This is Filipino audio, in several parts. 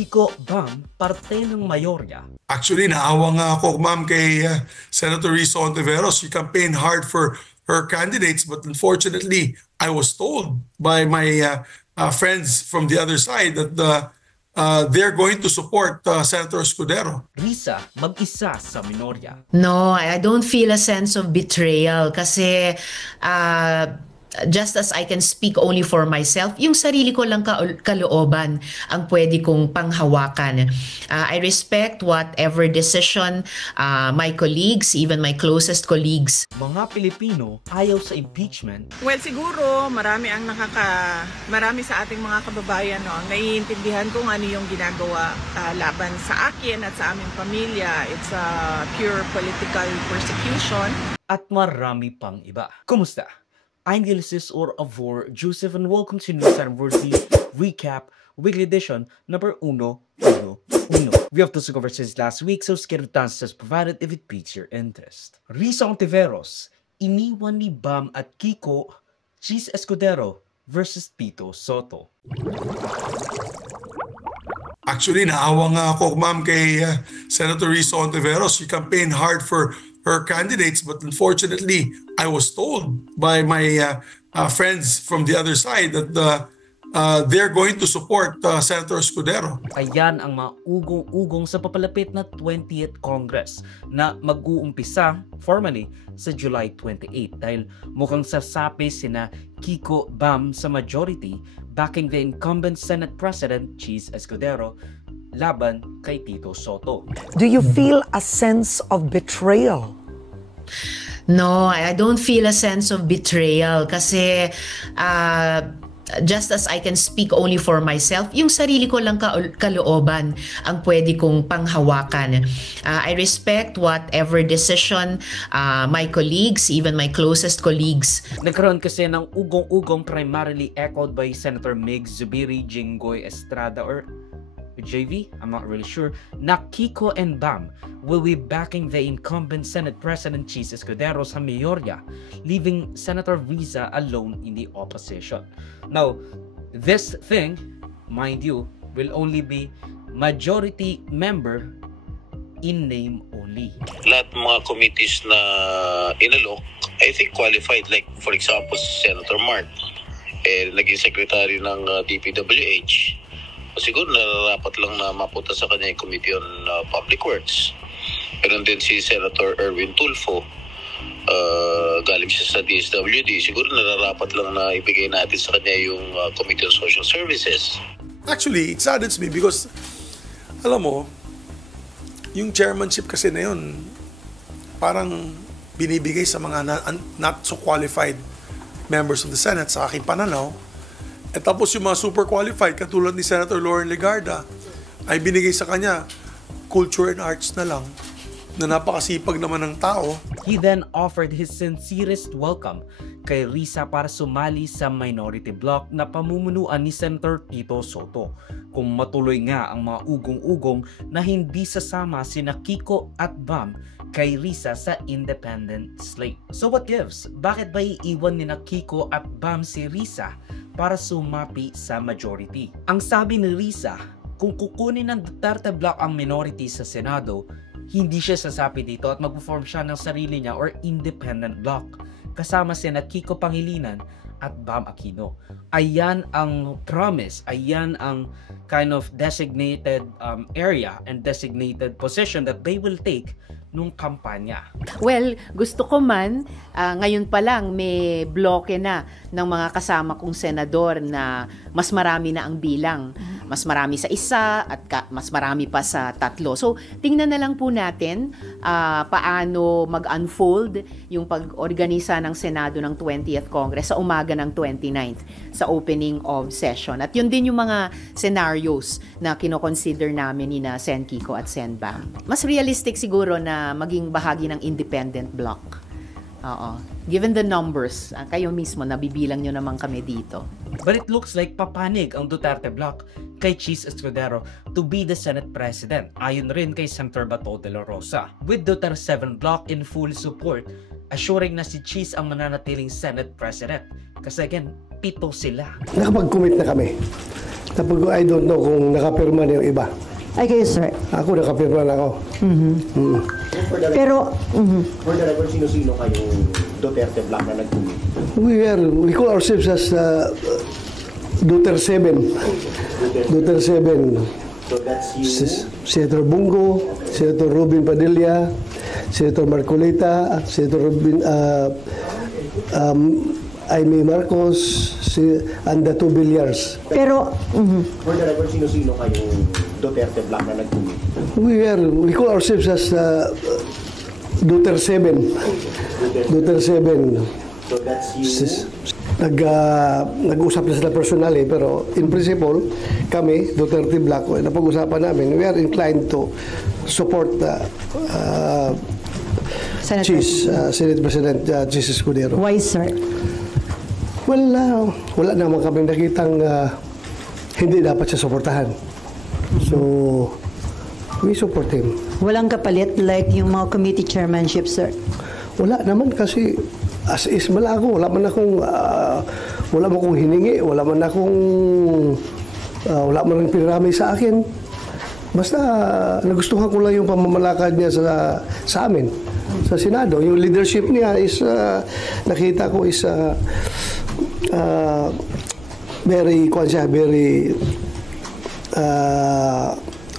Kiko Bam parte ng mayorya. Actually, naawa nga ako, ma'am, kay Senator Risa Ontiveros. She campaigned hard for her candidates, but unfortunately, I was told by my friends from the other side that they're going to support Senator Escudero. Risa, mag-isa sa minorya. No, I don't feel a sense of betrayal kasi just as I can speak only for myself, yung sarili ko lang kalooban ang pwede kong panghawakan. I respect whatever decision my colleagues, even my closest colleagues. Mga Pilipino ayaw sa impeachment. Well, siguro marami sa ating mga kababayan ang naiintindihan kung ano yung ginagawa laban sa akin at sa aming pamilya. It's a pure political persecution. At marami pang iba. Kumusta? I'm Ulysses or Avor Joseph and welcome to News Anniversary Recap Weekly Edition number 111. We have to cover since last week, so skirtans has provided if it piques your interest. Risa Ontiveros, iniwan ni Bam at Kiko, Cheese Escudero versus Tito Soto. Actually, naawa nga ako, ma'am, kay Senator Risa Ontiveros. She campaigned hard for her candidates, but unfortunately, I was told by my friends from the other side that they're going to support Senator Escudero. Ayan ang mga ugong-ugong sa papalapit na 20th Congress na mag-uumpisa formally sa July 28 dahil mukhang sasapi sina Kiko Bam sa majority backing the incumbent Senate President Cheese Escudero laban kay Tito Soto. Do you feel a sense of betrayal? No, I don't feel a sense of betrayal kasi just as I can speak only for myself, yung sarili ko lang kalooban ang pwede kong panghawakan. I respect whatever decision my colleagues, even my closest colleagues. Nagkaroon kasi ng ugong-ugong primarily echoed by Senator Mig Zubiri, Jinggoy Estrada, or JV, I'm not really sure, na Kiko and Bam will be backing the incumbent Senate President Cheese Escudero sa mayorya, leaving Senator Risa alone in the opposition. Now, this thing, mind you, will only be majority member in name only. Lahat mga committees na inalok, I think qualified. Like, for example, Senator Mark, naging secretary ng DPWH. Siguro nararapat lang na mapunta sa kanya yung Committee on Public Works. Meron din si Senator Erwin Tulfo, galing siya sa DSWD. Siguro nararapat lang na ibigay natin sa kanya yung Committee on Social Services. Actually, it saddens me because, alam mo, yung chairmanship kasi na yun, parang binibigay sa mga not so qualified members of the Senate sa aking pananaw. At tapos yung mga super qualified, katulad ni Senator Lauren Legarda, ay binigay sa kanya culture and arts na lang, na napakasipag naman ng tao. He then offered his sincerest welcome kay Risa para sumali sa minority bloc na pamumunuan ni Senator Tito Soto, kung matuloy nga ang mga ugong-ugong na hindi sasama sina Kiko at Bam kay Risa sa independent slate. So what gives? Bakit ba iiwan ni na Kiko at Bam si Risa para sumapi sa majority? Ang sabi ni Risa, kung kukunin ng Duterte bloc ang minority sa Senado, hindi siya sasapi dito at mag-form siya ng sarili niya or independent bloc kasama sina Kiko Pangilinan at Bam Aquino. Ayan ang promise, ayan ang kind of designated area and designated position that they will take nung kampanya. Well, gusto ko man, ngayon pa lang may bloke na ng mga kasama kong senador na mas marami na ang bilang. Mas marami sa isa at mas marami pa sa tatlo. So, tingnan na lang po natin paano mag-unfold yung pag-organisa ng Senado ng 20th Congress sa umaga ng 29th sa opening of session. At yun din yung mga scenarios na kinoconsider namin ni na Sen Kiko at Sen Bam. Mas realistic siguro na maging bahagi ng independent bloc. Oo. Given the numbers, kayo mismo, nabibilang nyo naman kami dito. But it looks like papanig ang Duterte bloc kay Cheese Escudero to be the Senate President, ayon rin kay Senator Bato de la Rosa. With Duterte 7 bloc in full support, assuring na si Cheese ang mananatiling Senate President. Kasi again, 7 sila. Nakapag-commit na kami Tapos I don't know kung nakapirma na yung iba. Ay, kayo, sir. Ako nakapirma na ako. Pero, For the record, sino-sino kayong Duterte Black na nag-commit? We call ourselves as Duterte 7. Duterte 7. So that's you? Senator Bungo, Senator Robin Padilla, Senator Marcolita, Senator Robin, Aimee Marcos, and the 2 Villar. pero, For the record, sino-sino kayong Duterte Black na nag-commit? We call ourselves as Duterte 7. Duterte 7. So that's you? Nag-usap na sila personally, pero in principle, kami, Duterte Black, napag-usapan namin, we are inclined to support Senate President Chis Escudero. why, sir? Well, wala naman kami nakitang hindi dapat siya suportahan. So, we support him. Walang kapalit like yung mga committee chairmanship, sir? Wala naman kasi as is man ako, wala man akong hiningi, wala man rin pinarami sa akin. Basta nagustuhan ko lang yung pamamalakad niya sa amin, sa Senado. Yung leadership niya is nakita ko is very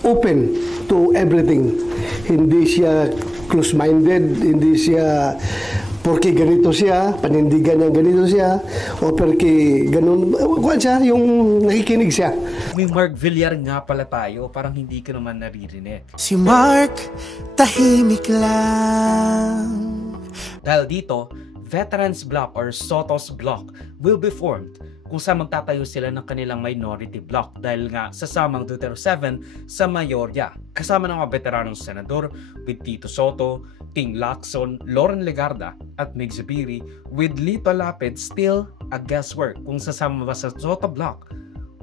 open to everything. Hindi siya close-minded, hindi siya porque ganito siya, panindigan niya ganito siya, o porque ganun, yung nakikinig siya. May Mark Villar nga pala tayo, parang hindi ko naman naririnig. Si Mark, tahimik lang. Dahil dito, Veterans Bloc or Soto's Bloc will be formed kung saan magtatayo sila ng kanilang minority bloc dahil nga sasamang Duterte 7 sa mayorya. Kasama ng mga veteranong senador with Tito Soto, King Lacson, Loren Legarda at Mig Zubiri with Lito Lapid still a guesswork kung sasama ba sa Soto Bloc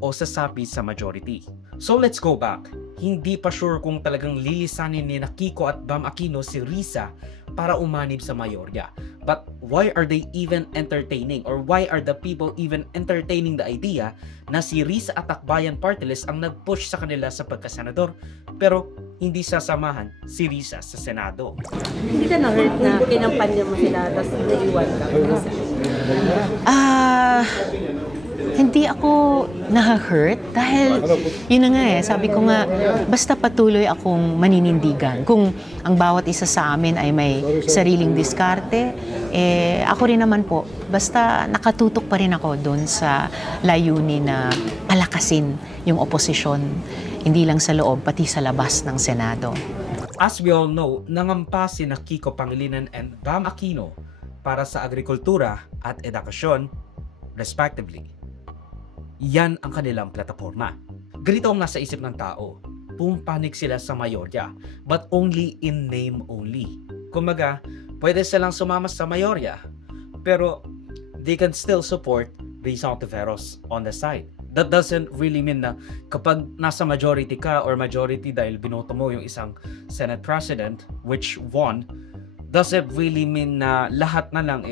o sasapi sa majority. So let's go back. Hindi pa sure kung talagang lilisanin ni Kiko at Bam Aquino si Risa para umanib sa mayorya. But why are they even entertaining or why are the people even entertaining the idea na si Risa at Akbayan Party List ang nag-push sa kanila sa pagkasenador pero hindi sasamahan si Risa sa Senado? Hindi ka na-hurt na kinampanya mo sila tapos naiwan ka? Hindi ako na-hurt dahil yun na nga sabi ko nga, basta patuloy akong maninindigan. Kung ang bawat isa sa amin ay may sariling diskarte, ako rin naman po, basta nakatutok pa rin ako doon sa layunin na palakasin yung oposisyon, hindi lang sa loob, pati sa labas ng Senado. As we all know, nangampa si Kiko Pangilinan and Bam Aquino para sa agrikultura at edukasyon, respectively. Yan ang kanilang plataforma. Ganito ang nasa isip ng tao. Pumpanik sila sa mayorya, but only in name only. Kumaga, pwede silang sumama sa mayorya, pero they can still support Risa Ontiveros on the side. That doesn't really mean na kapag nasa majority ka or majority dahil binoto mo yung isang Senate President, which won, doesn't really mean na lahat na lang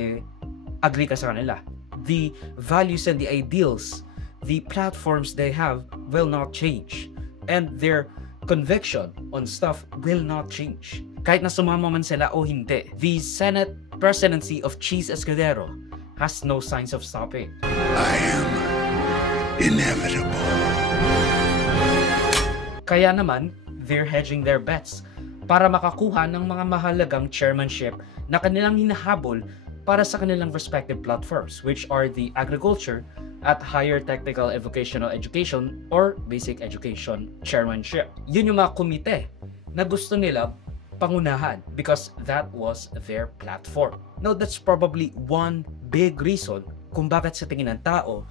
agree ka sa kanila. The values and the ideals, the platforms they have will not change, and their conviction on stuff will not change. Kahit na sumama man sila o hindi, the Senate presidency of Chis Escudero has no signs of stopping. I am inevitable. Kaya naman, they're hedging their bets para makakuha ng mga mahalagang chairmanship na kanilang hinahabol para sa kanilang respective platforms, which are the agriculture at higher technical vocational education or basic education chairmanship. Yun yung mga komite na gusto nila pangunahan because that was their platform. Now, that's probably one big reason kung bakit sa tingin ng tao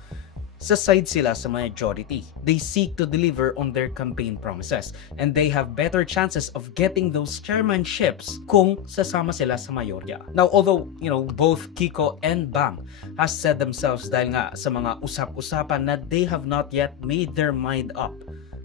sa side sila sa majority. They seek to deliver on their campaign promises and they have better chances of getting those chairmanships kung sasama sila sa mayorya. Now, although, both Kiko and Bam has said themselves dahil nga sa mga usap-usapan na they have not yet made their mind up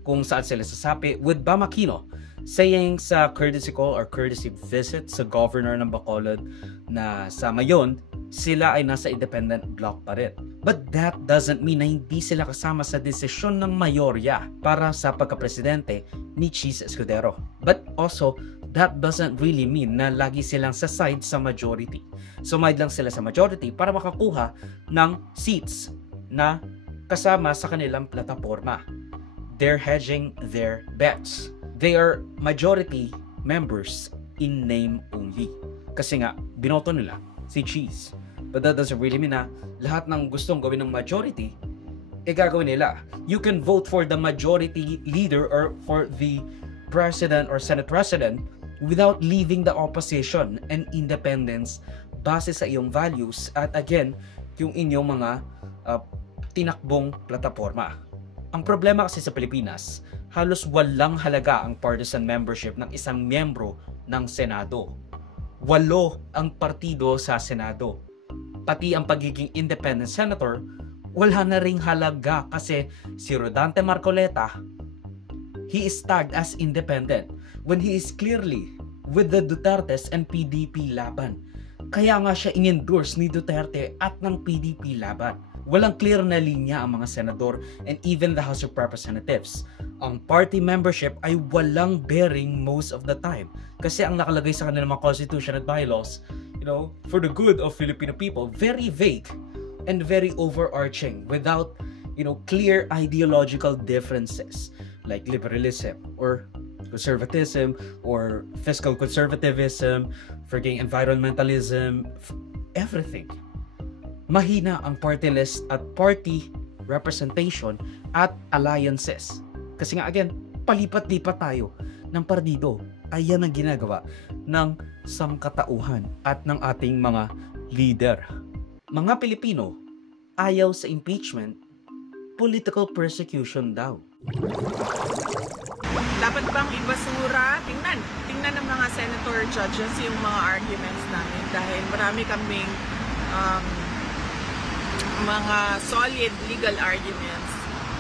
kung saan sila sasapi, with Bam Aquino saying sa courtesy call or courtesy visit sa governor ng Bacolod na sa Mayon sila ay nasa independent bloc pa rin. But that doesn't mean na hindi sila kasama sa desisyon ng mayorya para sa pagkapresidente ni Cheese Escudero. But also, that doesn't really mean na lagi silang sa side sa majority. Sumide lang sila sa majority para makakuha ng seats na kasama sa kanilang plataforma. They're hedging their bets. They are majority members in name only. Kasi nga, binoto nila si Cheese. But that doesn't really mean na lahat ng gustong gawin ng majority, gagawin nila. You can vote for the majority leader or for the president or Senate president without leaving the opposition and independence base sa iyong values at again, yung inyong mga tinakbong plataforma. Ang problema kasi sa Pilipinas, halos walang halaga ang partisan membership ng isang miyembro ng Senado. 8 ang partido sa Senado. Pati ang pagiging independent senator, wala na ring halaga kasi si Rodante Marcoleta, he is tagged as independent when he is clearly with the Dutertes and PDP laban. Kaya nga siya in-endorse ni Duterte at ng PDP laban. Walang clear na linya ang mga senador and even the House of Representatives. Ang party membership ay walang bearing most of the time. Kasi ang nakalagay sa kanilang mga constitution at bylaws, for the good of Filipino people, very vague and very overarching without, clear ideological differences like liberalism or conservatism or fiscal conservatism, freaking environmentalism, everything. Mahina ang party list at party representation at alliances. Kasi nga again, palipat-lipat tayo ng partido. Ayan ang ginagawa ng sangkatauhan at ng ating mga leader. Mga Pilipino, ayaw sa impeachment, political persecution daw. Dapat bang ibasura? Tingnan ng mga senator judges yung mga arguments namin dahil marami kaming mga solid legal arguments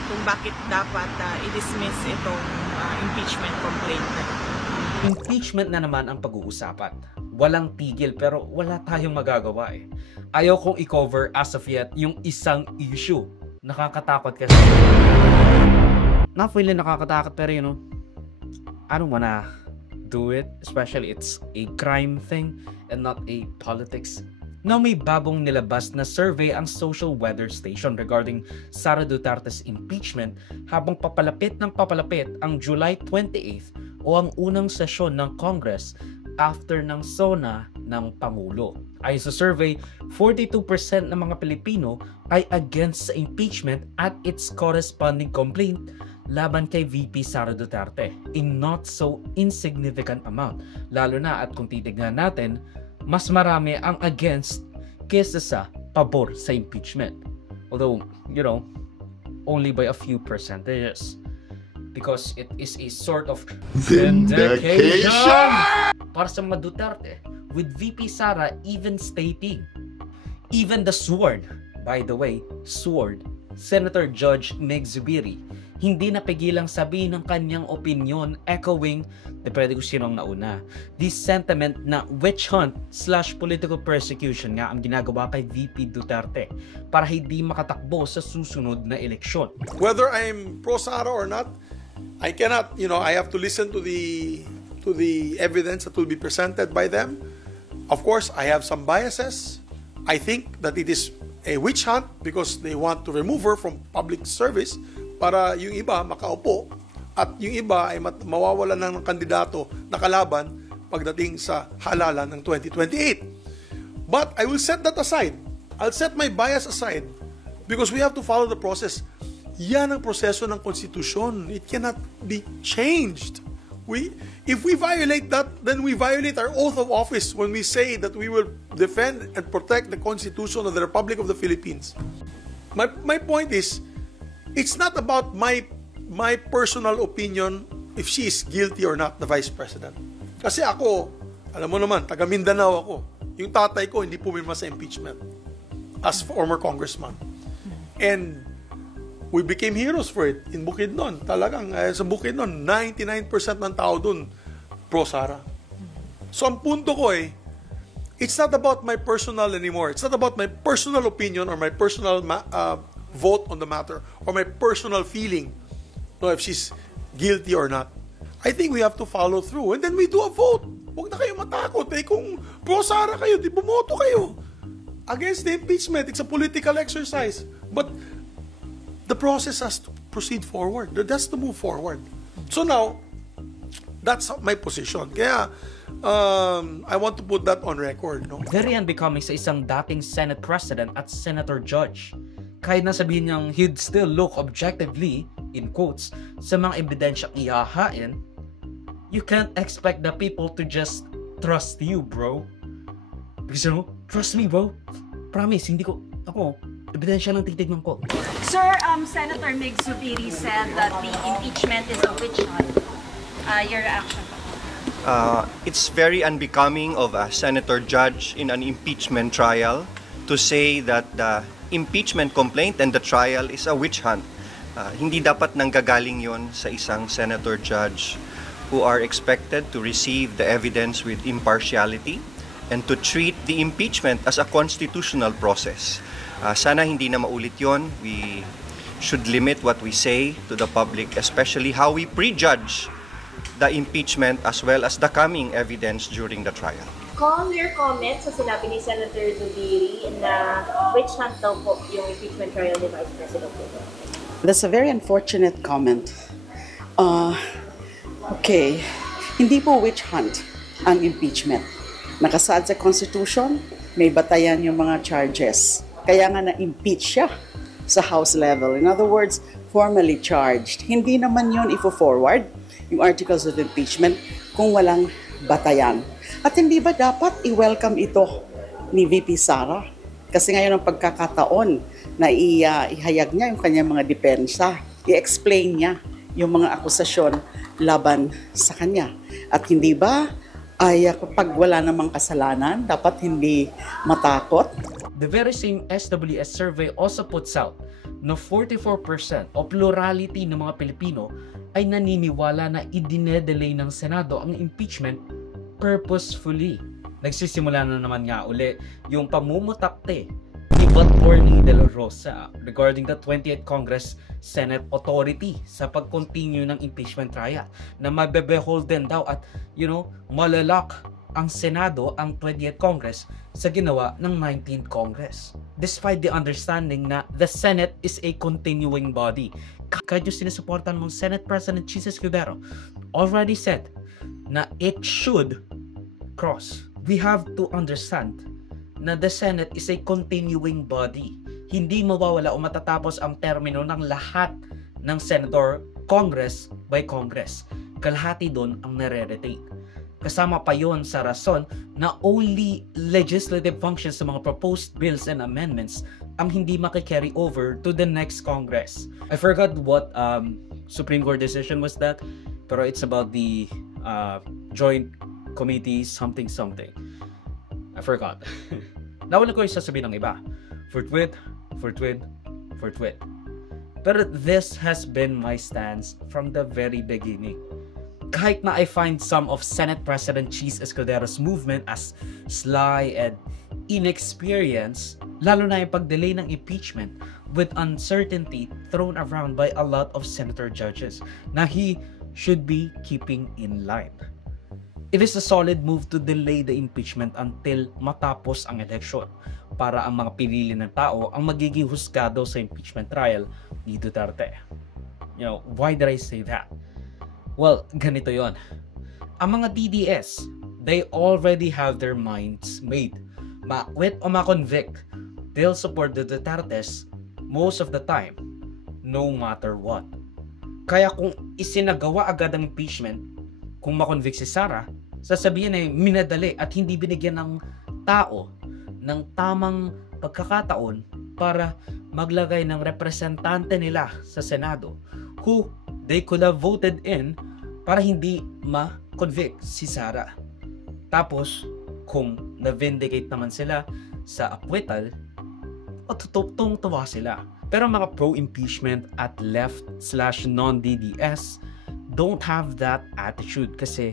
kung bakit dapat i-dismiss itong impeachment complaint na. Impeachment na naman ang pag-uusapan. Walang tigil pero wala tayong magagawa eh. Ayaw kong i-cover as of yet yung isang issue. Nakakatakot kasi. Not really nakakatakot pero I don't wanna do it. Especially it's a crime thing and not a politics. Now may bagong nilabas na survey ang Social Weather Station regarding Sara Duterte's impeachment habang papalapit ang July 28th o ang unang sesyon ng Congress after ng SONA ng Pangulo. Ayon sa survey, 42% ng mga Pilipino ay against sa impeachment at its corresponding complaint laban kay VP Sara Duterte, a not so insignificant amount. Lalo na at kung titignan natin, mas marami ang against kesa sa pabor sa impeachment. Although, only by a few percentages. Because it is a sort of vindication para sa mga Duterte, with VP Sara even stating, even the sword, by the way, Senator Judge Meg Zubiri, hindi napigilang sabihin ng kanyang opinion, echoing, depende kung sino ang nauna, this sentiment na witch hunt / political persecution nga ang ginagawa kay VP Duterte para hindi makatakbo sa susunod na eleksyon. Whether I'm pro Sara or not, I cannot, I have to listen to the evidence that will be presented by them. Of course, I have some biases. I think that it is a witch hunt because they want to remove her from public service para yung iba makaupo at yung iba ay mawawalan ng kandidato na kalaban pagdating sa halalan ng 2028. But I will set that aside. I'll set my bias aside because we have to follow the process. Yan ang proseso ng konstitusyon. It cannot be changed. If we violate that, then we violate our oath of office when we say that we will defend and protect the Constitution of the Republic of the Philippines. My point is, it's not about my personal opinion if she is guilty or not, the Vice President. Kasi ako, alam mo naman, taga Mindanao ako. Yung tatay ko hindi pumirma sa impeachment as former congressman. And we became heroes for it in Bukidnon. Talagang sa Bukidnon, 99% ng tao dun pro Sara. So ang punto ko it's not about my personal anymore. It's not about my personal opinion or my personal vote on the matter or my personal feeling. No, if she's guilty or not. I think we have to follow through and then we do a vote. Huwag na kayo matakot. Kung pro Sara kayo, di bumoto kayo against the impeachment. It's a political exercise. But the process has to proceed forward. That's to move forward. So now, that's my position. Kaya, I want to put that on record. No? Very unbecoming sa isang dating Senate President at Senator Judge. Kahit na sabihin niyang he'd still look objectively, in quotes, sa mga ebidensyang ihahain, you can't expect the people to just trust you, bro. Because you know, trust me, bro. Promise, ako, ebidensya lang titignan ko. Sir, Senator Mig Zubiri said that the impeachment is a witch hunt. Your reaction? It's very unbecoming of a senator judge in an impeachment trial to say that the impeachment complaint and the trial is a witch hunt. Hindi dapat nanggagaling yon sa isang senator judge who are expected to receive the evidence with impartiality and to treat the impeachment as a constitutional process. Sana hindi na maulit yon. We should limit what we say to the public, especially how we prejudge the impeachment as well as the coming evidence during the trial. Call your comments sa sinabi ni Senator Zubiri na witch hunt daw po yung impeachment trial ni Vice President Duterte. That's a very unfortunate comment. Okay, hindi po witch hunt ang impeachment. Nakasaad sa Constitution, may batayan yung mga charges. Kaya nga na-impeach siya sa House level. In other words, formally charged. Hindi naman yun ifo-forward yung articles of impeachment kung walang batayan. At hindi ba dapat i-welcome ito ni VP Sara? Kasi ngayon ang pagkakataon na ihayag niya yung kanyang mga depensa, i-explain niya yung mga akusasyon laban sa kanya. At hindi ba ay kapag wala namang kasalanan, dapat hindi matakot? The very same SWS survey also puts out na 44% o plurality ng mga Pilipino ay naniniwala na idinedelay ng Senado ang impeachment purposefully. Nagsisimula na naman nga uli yung pamumutakte ni Attorney De La Rosa regarding the 28th Congress Senate authority sa pag-continue ng impeachment trial na mabebeholden daw at malalak ang Senado, ang 20th Congress sa ginawa ng 19th Congress. Despite the understanding na the Senate is a continuing body. Kahit yung sinusuportan mong Senate President Jesus Escudero already said na it should cross. We have to understand na the Senate is a continuing body. Hindi mawawala o matatapos ang termino ng lahat ng Senator Congress by Congress. Kalahati doon ang nare-retain. Kasama pa yon sa rason na only legislative functions sa mga proposed bills and amendments ang hindi maki-carry over to the next Congress. I forgot what Supreme Court decision was that, pero it's about the joint committee something. I forgot. Nawala ko yung sasabihin ng iba. For tweet. Pero this has been my stance from the very beginning. Kahit na I find some of Senate President Cheese Escudero's movement as sly and inexperienced, lalo na yung pag-delay ng impeachment with uncertainty thrown around by a lot of senator judges na he should be keeping in line. It is a solid move to delay the impeachment until matapos ang eleksyon para ang mga pinili ng tao ang magiging husgado sa impeachment trial ni Duterte. Why did I say that? Well, ganito yon. Ang mga DDS, they already have their minds made. Ma-quit o ma-convict, they'll support the Dutertes most of the time, no matter what. Kaya kung isinagawa agad ang impeachment, kung ma-convict si Sara, sasabihin ay minadali at hindi binigyan ng tao ng tamang pagkakataon para maglagay ng representante nila sa Senado who they could have voted in para hindi ma-convict si Sara. Tapos, kung na-vindicate naman sila sa acquittal, tuwa sila. Pero mga pro-impeachment at left/non-DDS don't have that attitude kasi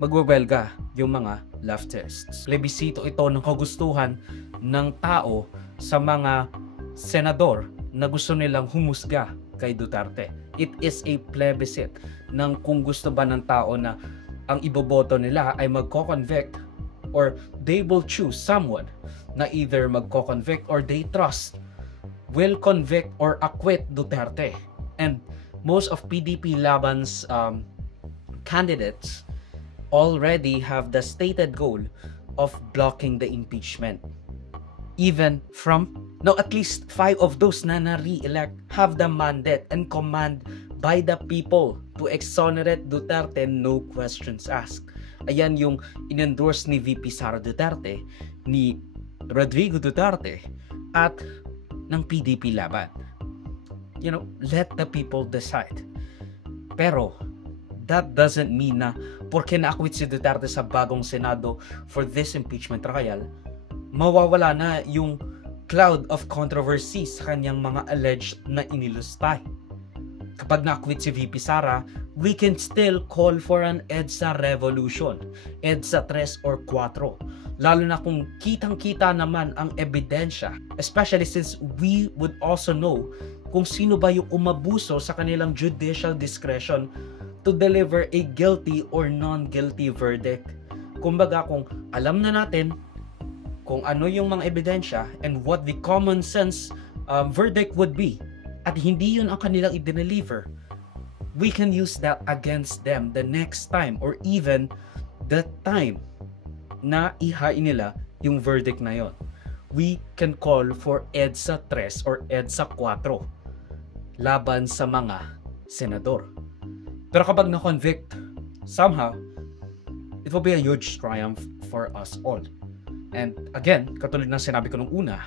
magwawelga yung mga leftists. Plebisito ito ng kagustuhan ng tao sa mga senador na gusto nilang humusga kay Duterte. It is a plebiscite ng kung gusto ba ng tao na ang iboboto nila ay magko-convict or they will choose someone na either magko-convict or they trust will convict or acquit Duterte. And most of PDP Laban's candidates already have the stated goal of blocking the impeachment. Even from, at least 5 of those na na-re-elect have the mandate and command by the people to exonerate Duterte, no questions asked. Ayan yung in-endorse ni VP Sara Duterte, ni Rodrigo Duterte, at ng PDP Laban. Let the people decide. Pero, that doesn't mean na porque na-acquit si Duterte sa bagong Senado for this impeachment trial, mawawala na yung cloud of controversy sa kanyang mga alleged na inilustay. Kapag na-acquit si VP Sara, we can still call for an EDSA revolution, EDSA 3 or 4. Lalo na kung kitang-kita naman ang ebidensya, especially since we would also know kung sino ba yung umabuso sa kanilang judicial discretion to deliver a guilty or non-guilty verdict. Kumbaga, kung alam na natin kung ano yung mga ebidensya and what the common sense verdict would be, at hindi yun ang kanilang i-deliver, we can use that against them the next time or even the time na ihain nila yung verdict na yon. We can call for EDSA 3 or EDSA 4 laban sa mga senador. Pero kapag na-convict, somehow, it will be a huge triumph for us all. And again, katulad ng sinabi ko nung una,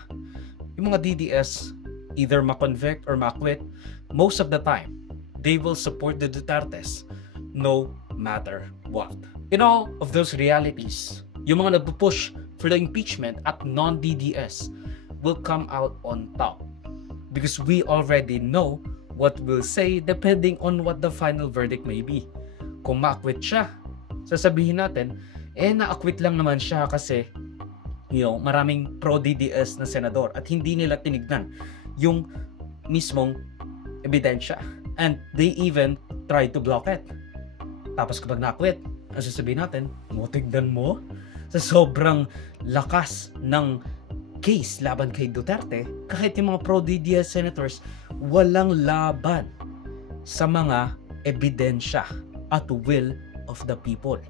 yung mga DDS, either ma-convict or ma-acquit, most of the time, they will support the Dutertes no matter what. In all of those realities, yung mga nagpupush for the impeachment at non-DDS will come out on top. Because we already know what we'll say depending on what the final verdict may be. Kung ma-acquit siya, sasabihin natin, na-acquit lang naman siya kasi maraming pro-DDS na senador at hindi nila tinignan yung mismong ebidensya. And they even tried to block it. Tapos kapag na-acquit, ang sasabihin natin, tignan mo, sa sobrang lakas ng case laban kay Duterte, kahit yung mga pro-DDS senators, walang laban sa mga ebidensya at will of the people.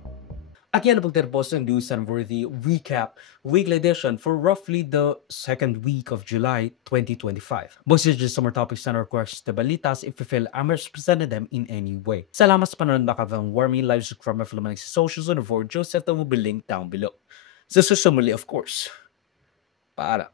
At yan ang pagterpos ng News Unworthy Recap Weekly Edition for roughly the second week of July 2025. Boses just some more topics and our questions to balitas if you feel I'm represented them in any way. Salamat sa panonood na kavang warming live subscribe my follow my socials on the board. Joseph will be linked down below. Sa susunod, of course. Paalam.